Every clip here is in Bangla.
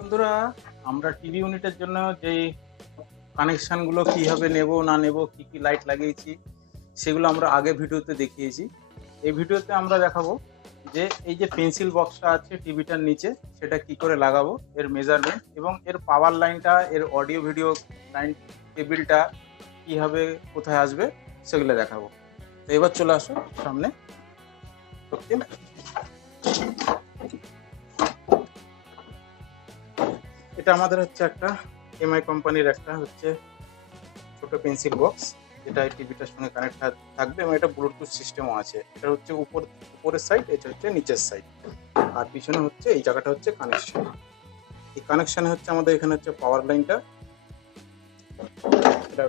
বন্ধুরা, আমরা টিভি ইউনিটের জন্য যেই কানেকশনগুলো কীভাবে নেব, না নেব, কি কি লাইট লাগিয়েছি, সেগুলো আমরা আগে ভিডিওতে দেখিয়েছি। এই ভিডিওতে আমরা দেখাবো যে এই যে পেন্সিল বক্সটা আছে টিভিটার নিচে, সেটা কি করে লাগাবো, এর মেজারমেন্ট এবং এর পাওয়ার লাইনটা এর অডিও ভিডিও লাইন কেবিলটা কীভাবে কোথায় আসবে, সেগুলো দেখাবো। তো এবার চলে আসো সামনে। ওকে এটা আমাদের হচ্ছে একটা এমআই কোম্পানির একটা হচ্ছে ছোট পেন্সিল বক্স, যেটা এই টিভিটার সঙ্গে কানেক্ট থাকবে এবং এটা ব্লুটুথ সিস্টেমও আছে। এটা হচ্ছে উপর, উপরের সাইড এটা হচ্ছে নিচের সাইড আর পিছনে হচ্ছে এই জায়গাটা হচ্ছে কানেকশন এই কানেকশনে হচ্ছে আমাদের এখানে হচ্ছে পাওয়ার লাইনটা এটা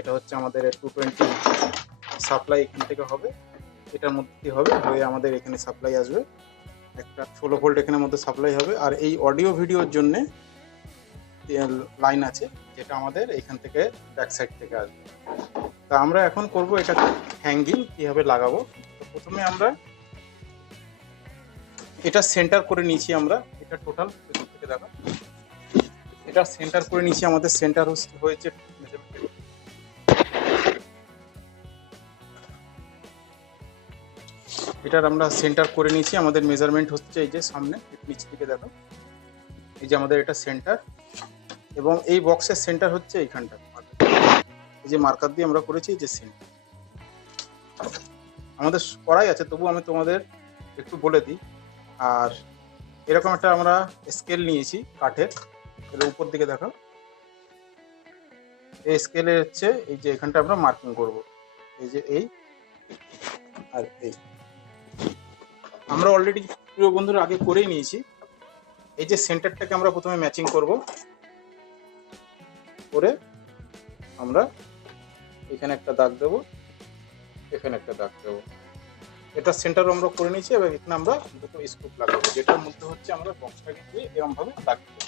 এটা হচ্ছে আমাদের টু টোয়েন্টি সাপ্লাই এখান থেকে হবে। এটার মধ্যে হবে? হয়ে আমাদের এখানে সাপ্লাই আসবে। একটা ষোলো ভোল্ট এখানের মধ্যে সাপ্লাই হবে। আর এই অডিও ভিডিওর জন্য লাইন আছে, যেটা আমাদের এখান থেকে ব্যাক সাইড থেকে আসবে। তা আমরা এখন করব এটাকে হ্যাঙ্গিং কীভাবে লাগাবো? তো প্রথমে আমরা এটা সেন্টার করে নিয়েছি আমরা। এটা টোটাল থেকে দেখা। এটা সেন্টার করে নিয়েছি, আমাদের সেন্টার হয়েছে এটার আমরা সেন্টার করে নিয়েছি। আমাদের মেজারমেন্ট হচ্ছে এই যে সামনে নিচ থেকে দেখো। এই যে আমাদের এটা সেন্টার এবং এই বক্সের সেন্টার হচ্ছে এইখানটা। এই যে মার্কার দিয়ে আমরা করেছি এই যে সেন্টার আমাদের করাই আছে, তবু আমি তোমাদের একটু বলে দিই। আর এরকম একটা আমরা স্কেল নিয়েছি কাঠের। এর উপর দিকে দেখো। এই স্কেলে হচ্ছে এই যে এখানটা আমরা মার্কিং করব। এই যে এই আর এই। আমরা অলরেডি প্রিয় বন্ধুরা আগে করেই নিয়েছি। এই যে সেন্টারটাকে আমরা প্রথমে ম্যাচিং করব। করে আমরা এখানে একটা দাগ দেবো, এখানে একটা দাগ দেবো। এটা সেন্টার আমরা করে নিয়েছি এবং এখানে আমরা দুটো স্ক্রুপ লাগাবো, যেটার মধ্যে হচ্ছে আমরা বক্সটাকে দিয়ে এরকম ভাবে দাগ দেবো।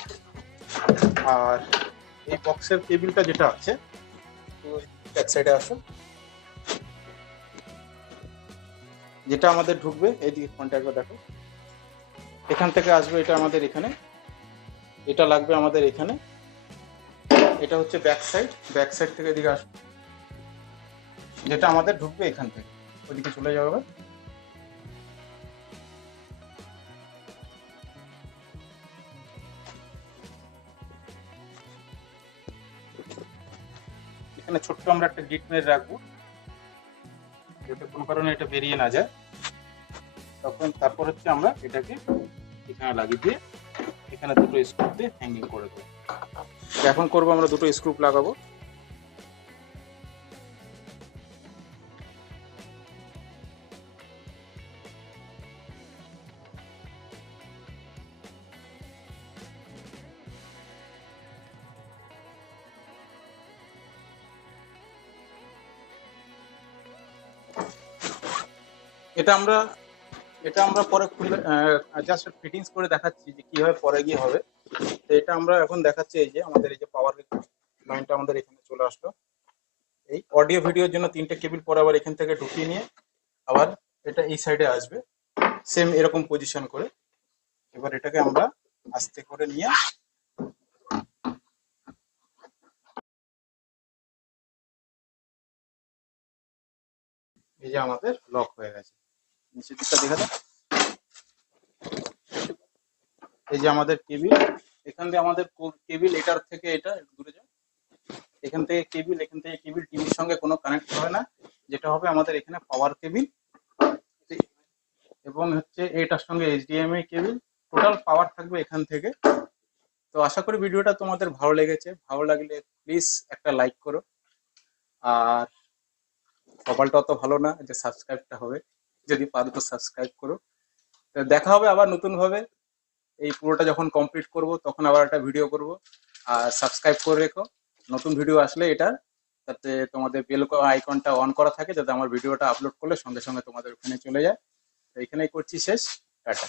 আর এই বক্সের কেবিলটা যেটা আছে এক সাইডে আসো যেটা আমাদের ঢুকবে এইদিকে ফোনটা একবার দেখো। এখান থেকে আসবে, এটা আমাদের এখানে। এটা লাগবে আমাদের এখানে। এটা হচ্ছে ব্যাক সাইড ব্যাক সাইড থেকে এদিকে আসবে। যেটা আমাদের ঢুকবে এখান থেকে। ওদিকে চলে যাবে এখানে ছোট্ট আমরা একটা গিট মেরে রাখব। যাতে কোনো কারণে এটা বেরিয়ে না যায়। তখন তারপর হচ্ছে আমরা এটাকে এখানে লাগিয়ে দিয়ে এখানে দুটো স্ক্রুপ দিয়ে হ্যাঙ্গিং করে দেবো। এখন করব আমরা দুটো স্ক্রুপ লাগাবো। এটা আমরা এটা আমরা পরে খুলে জাস্ট ফিটিংস করে দেখাচ্ছি যে কীভাবে পরে গিয়ে হবে। তো এটা আমরা এখন দেখাচ্ছি এই যে আমাদের এই যে পাওয়ার লাইনটা আমাদের এখানে চলে আসলো। এই অডিও ভিডিওর জন্য তিনটে কেবিল পরে আবার এখান থেকে ঢুকিয়ে নিয়ে আবার এটা এই সাইডে আসবে। সেম এরকম পজিশন করে। এবার এটাকে আমরা আস্তে করে নিয়ে এই যে আমাদের লক হয়ে গেছে। নিচের দিকটা দেখা যাক এই যে আমাদের কেবিল এখান থেকে আমাদের কেবিল এটার থেকে এটা দূরে যাও। এখান থেকে কেবিল এখান থেকে কেবিল টিভির সঙ্গে কোনো কানেক্ট হবে না। যেটা হবে আমাদের এখানে পাওয়ার কেবিল এবং হচ্ছে এটার সঙ্গে এইচডিএমআই কেবিল টোটাল পাওয়ার থাকবে এখান থেকে। তো আশা করি ভিডিওটা তোমাদের ভালো লেগেছে। ভালো লাগলে প্লিজ একটা লাইক করো। আর কপালটা অত ভালো না যে সাবস্ক্রাইবটা হবে। যদি পারো তো সাবস্ক্রাইব করো। দেখা হবে আবার নতুন ভাবে এই পুরোটা যখন কমপ্লিট করব, তখন আবার একটা ভিডিও করব। আর সাবস্ক্রাইব করে রেখো। নতুন ভিডিও আসলে এটা, যাতে তোমাদের বেল আইকনটা অন করা থাকে, যাতে আমার ভিডিওটা আপলোড করলে সঙ্গে সঙ্গে তোমাদের ওখানে চলে যায়। তো এখানেই করছি শেষ। টাটা।